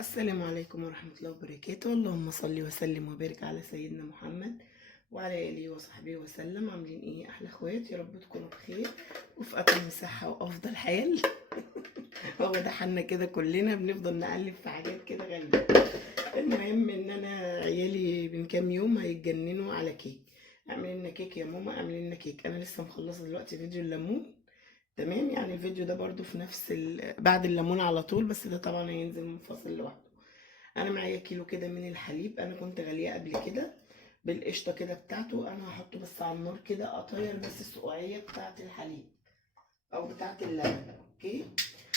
السلام عليكم ورحمة الله وبركاته. اللهم صل وسلم وبارك على سيدنا محمد وعلى آله وصحبه وسلم. عاملين ايه احلى اخوات؟ يا رب تكونوا بخير وفي اتم صحة وافضل حال. هو ده حالنا كده، كلنا بنفضل نقلب في حاجات كده غريبة. المهم ان انا عيالي من كام يوم هيتجننوا على كيك. اعمل لنا كيك يا ماما، اعمل لنا كيك. انا لسه مخلصه دلوقتي فيديو الليمون. تمام، يعني الفيديو ده برضو في نفس بعد الليمون على طول، بس ده طبعا هينزل منفصل لوحده. انا معايا كيلو كده من الحليب، انا كنت غاليه قبل كده بالقشطه كده بتاعته. انا هحطه بس على النار كده، اطير بس السقوعيه بتاعه الحليب او بتاعه اللبن. اوكي،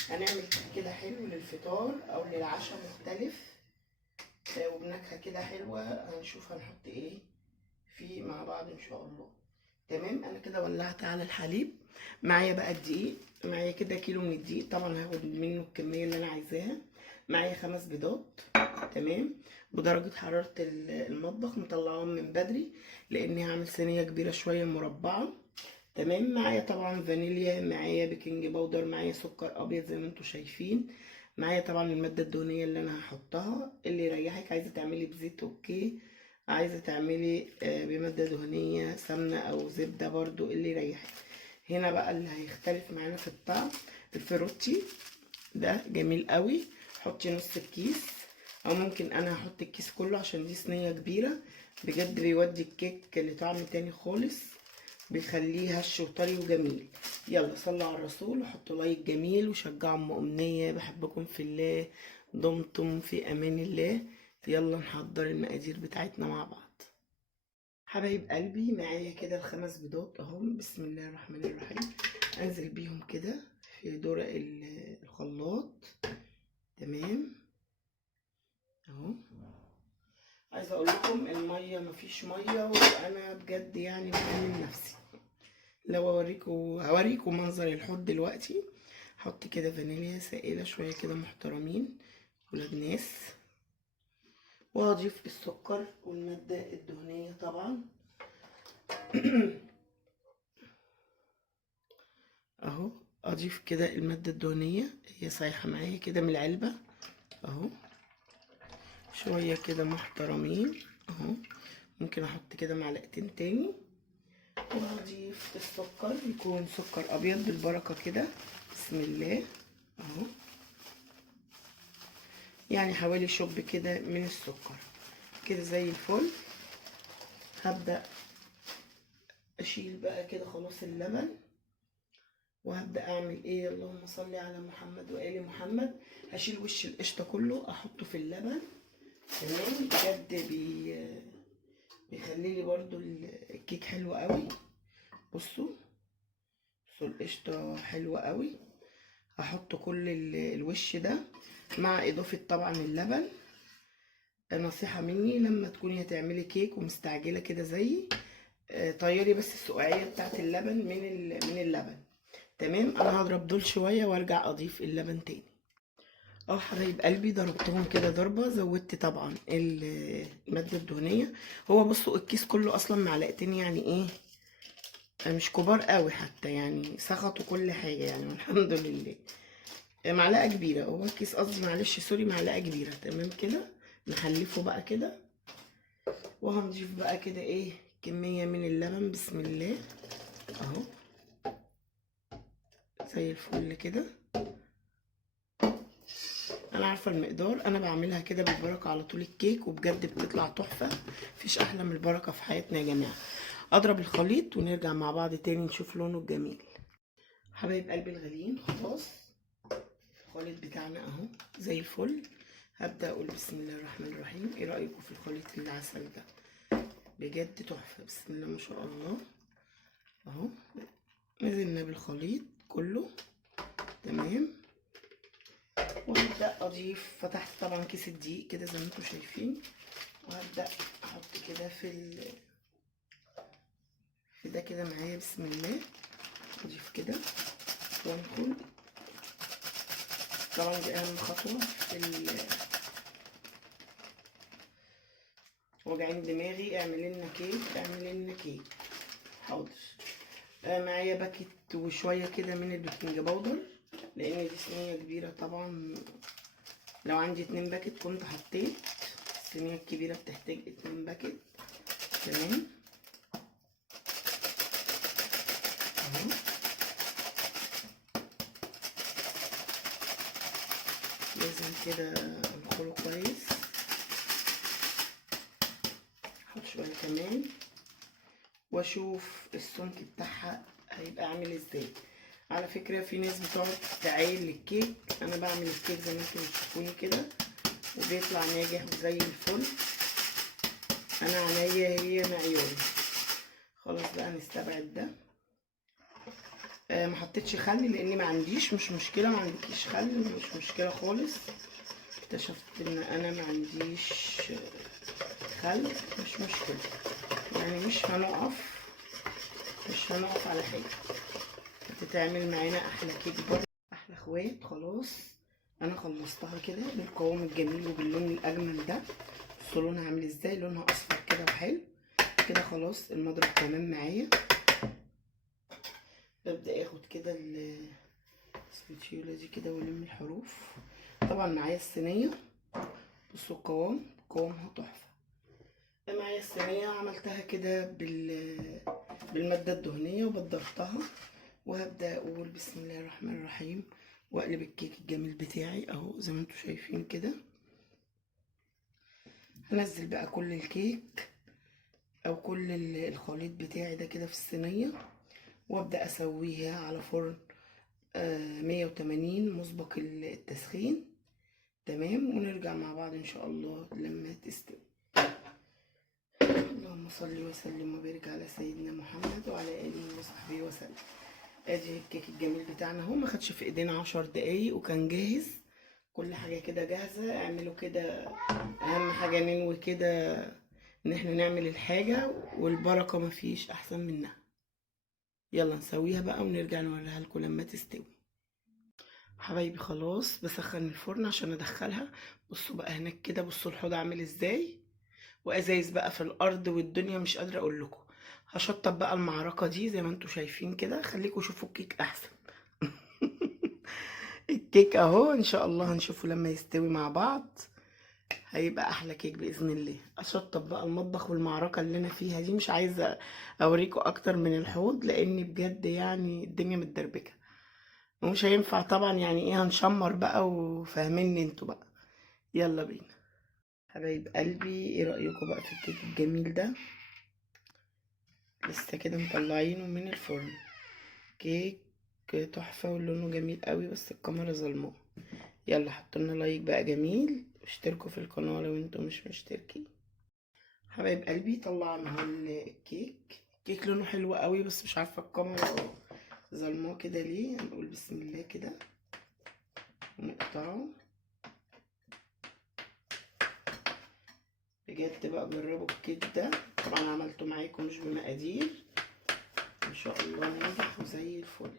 هنعمل كده حلو للفطار او للعشاء مختلف، وبنكهه كده حلوه. هنشوف هنحط ايه فيه مع بعض ان شاء الله. تمام، انا كده ولعت على الحليب. معايا بقى الدقيق، معايا كده كيلو من الدقيق، طبعا هاخد منه الكميه اللي انا عايزاها. معايا 5 بيضات. تمام، بدرجه حراره المطبخ، مطلعاهم من بدري لاني هعمل صينيه كبيره شويه مربعه. تمام، معايا طبعا فانيليا، معايا بيكنج باودر، معايا سكر ابيض زي ما انتم شايفين. معايا طبعا الماده الدهنيه اللي انا هحطها اللي يريحك. عايزه تعملي بزيت اوكي، عايزه تعملي بماده دهنيه سمنه او زبده برضو اللي يريحك. هنا بقى اللي هيختلف معانا في الطعم الفروتي ده جميل قوي. حطي نص الكيس او ممكن انا هحط الكيس كله عشان دي صينيه كبيره. بجد بيودي الكيك لطعم تاني خالص، بيخليه هش وطري وجميل. يلا صلوا على الرسول وحطوا لايك جميل وشجعوا ام امنيه. بحبكم في الله، دمتم في امان الله. يلا نحضر المقادير بتاعتنا مع بعض. حبايب قلبي، معايا كده الخمس بيضات اهم. بسم الله الرحمن الرحيم. انزل بيهم كده في درق الخلاط. تمام اهو. عايزه اقول لكم الميه مفيش ميه، وانا بجد يعني بأمن نفسي. لو هوريكم منظر الحوض دلوقتي. هحط كده فانيليا سائله شويه كده محترمين، ولاد ناس. وهضيف السكر والماده الدهنيه طبعا. اهو اضيف كده الماده الدهنيه، هي سايحه معايا كده من العلبه اهو. شويه كده محترمين اهو. ممكن احط كده معلقتين تاني. وهضيف السكر، يكون سكر ابيض بالبركه كده. بسم الله اهو. يعني حوالي شوب كده من السكر كده زي الفل. هبدأ اشيل بقى كده خلاص اللبن، وهبدأ اعمل ايه؟ اللهم صل على محمد وآل محمد. هشيل وش القشطة كله احطه في اللبن. تمام، بجد بيخلي لي برضو الكيك حلو قوي. بصوا القشطة حلوة قوي. هحط كل الوش ده مع اضافة طبعا اللبن. نصيحة مني لما تكوني هتعملي كيك ومستعجلة كده زيي، طيري بس السقعية بتاعت اللبن من اللبن. تمام، انا هضرب دول شوية وارجع اضيف اللبن تاني. اه حبايب قلبي، ضربتهم كده ضربة، زودت طبعا المادة الدهنية. هو بصوا الكيس كله اصلا معلقتين، يعني ايه مش كبار قوي حتى، يعني سخطوا كل حاجة يعني والحمد لله. معلقة كبيرة، هو الكيس قصدي معلش سوري، معلقة كبيرة. تمام كده، نحلفه بقى كده. وهنضيف بقى كده ايه كمية من اللبن. بسم الله اهو زي الفل كده. انا عارفة المقدار، انا بعملها كده بالبركة على طول الكيك، وبجد بتطلع تحفة. مفيش احلى من البركة في حياتنا يا جماعة. اضرب الخليط ونرجع مع بعض تاني نشوف لونه الجميل. حبايب قلبي الغاليين، خلاص الخليط بتاعنا اهو زي الفل. هبدأ اقول بسم الله الرحمن الرحيم. ايه رأيكم في الخليط العسل ده؟ بجد تحفة، بسم الله ما شاء الله اهو. نزلنا بالخليط كله. تمام، وهبدأ اضيف. فتحت طبعا كيس الدقيق كده زي ما انتم شايفين، وهبدأ احط كده في ده كده معايا. بسم الله اضيف كده وانخل. طبعا دي اهم خطوة في وجعين دماغي. اعملي لنا كيك، اعملي لنا كيك. حاضر. معايا باكت وشويه كده من البيكنج باودر، لان دي صينيه كبيره طبعا لو عندي 2 باكت كنت حطيت. الصينيه الكبيره بتحتاج 2 باكت. تمام اهو. لازم كده انخله كويس. احط شويه كمان واشوف السمك بتاعها هيبقى عامل ازاي. على فكره في ناس بتقعد تعاين للكيك، انا بعمل الكيك زي ما انتم بتشوفوني كده وبيطلع ناجح وزي الفل. انا عينيا هي معياري. خلاص بقى نستبعد ده. ما حطيتش خل لاني ما عنديش، مش مشكله، ما عندكيش خل مش مشكله خالص. اكتشفت ان انا ما عنديش خل، مش مشكله، يعني مش هنقف على حاجه. هتتعمل معانا احلى كيك برضه، احلى اخوات. خلاص انا خلصتها كده بالقوام الجميل وباللون الاجمل ده. بصوا لونها عامل ازاي، لونها اصفر كده وحلو كده. خلاص المضرب تمام معايا. ببدا اخد كده السباتيولا دي كده والم الحروف. طبعا معايا الصينيه. بصوا قوامها تحفه. معايا الصينيه عملتها كده بالماده الدهنيه وبدرتها. وهبدا اقول بسم الله الرحمن الرحيم واقلب الكيك الجميل بتاعي اهو زي ما انتم شايفين كده. هنزل بقى كل الكيك او كل الخليط بتاعي ده كده في الصينيه وابدا اسويها على فرن 180 مسبق التسخين. تمام ونرجع مع بعض ان شاء الله لما تستوي. اللهم صل وسلم وبارك على سيدنا محمد وعلى اله وصحبه وسلم. ادي الكيك الجميل بتاعنا اهو، ما خدش في ايدينا 10 دقايق وكان جاهز. كل حاجه كده جاهزه. اعملوا كده، اهم حاجه ننوي كده ان احنا نعمل الحاجه والبركه مفيش احسن منها. يلا نسويها بقى ونرجع نوريها لكم لما تستوي. حبايبي خلاص بسخن الفرن عشان ادخلها. بصوا بقى هناك كده، بصوا الحوض عامل ازاي وازايز بقى في الارض والدنيا مش قادره اقول لكم. هشطب بقى المعركه دي زي ما انتم شايفين كده. خليكم شوفوا الكيك احسن. الكيك اهو ان شاء الله هنشوفه لما يستوي مع بعض. هيبقى احلى كيك باذن الله. اشطب بقى المطبخ والمعركه اللي انا فيها دي. مش عايزه اوريكم اكتر من الحوض لاني بجد يعني الدنيا متدربكه ومش هينفع طبعا. يعني ايه، هنشمر بقى وفاهميني انتوا بقى. يلا بينا حبايب قلبي. ايه رايكم بقى في الكيك الجميل ده؟ لسه كده مطلعينه من الفرن. كيك تحفه ولونه جميل قوي بس الكاميرا ظلماه. يلا حطولنا لايك بقى جميل واشتركوا في القناه لو انتم مش مشتركين. حبايب قلبي طلعنا اهو الكيك لونه حلو قوي بس مش عارفه الكاميرا ظلماه كده ليه. هنقول بسم الله كده ونقطعه. بجد بقى جربوا الكيك ده. طبعا عملته معاكم مش بمقادير. ان شاء الله ناجح وزي الفل.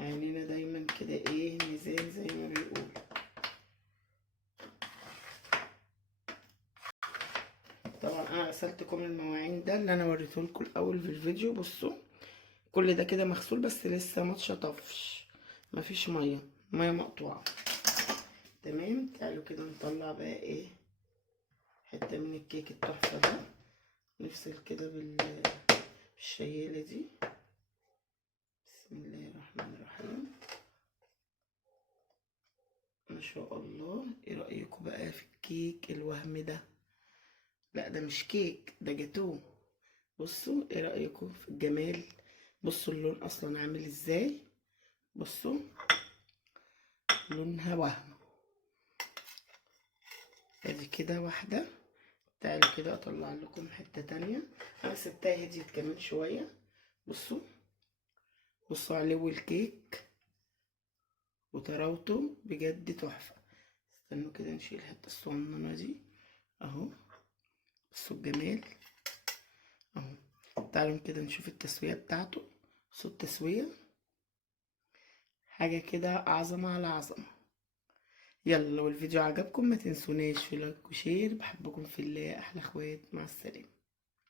عينينا دايما كده ايه ميزان زي ما بيقول. طبعا انا غسلتكم المواعين ده اللي انا وريتهولكم الاول في الفيديو. بصوا كل ده كده مغسول بس لسه ما اتشطفش، مفيش ميه مقطوعه. تمام. تعالوا كده نطلع بقى ايه حته من الكيك التحفه ده. نفصل كده بالشياله دي. بسم الله الرحمن الرحيم. ما شاء الله. ايه رايكم بقى في الكيك الوهم ده؟ لا ده مش كيك، ده جاتوه. بصوا ايه رايكم في الجمال؟ بصوا اللون اصلا عامل ازاي. بصوا لونها وهم. ادي كده واحده. تعالوا كده اطلع لكم حته تانية. انا سبتها هديت كمان شويه. بصوا علو الكيك وطراوته بجد تحفه. استنوا كده نشيل الحته الصغننه دي اهو. بصوا الجمال اهو. تعالوا كده نشوف التسويه بتاعته. بصوا التسويه حاجه كده عظمه على عظمه. يلا لو الفيديو عجبكم ما تنسوناش في لايك وشير. بحبكم في الله احلى اخوات. مع السلامه.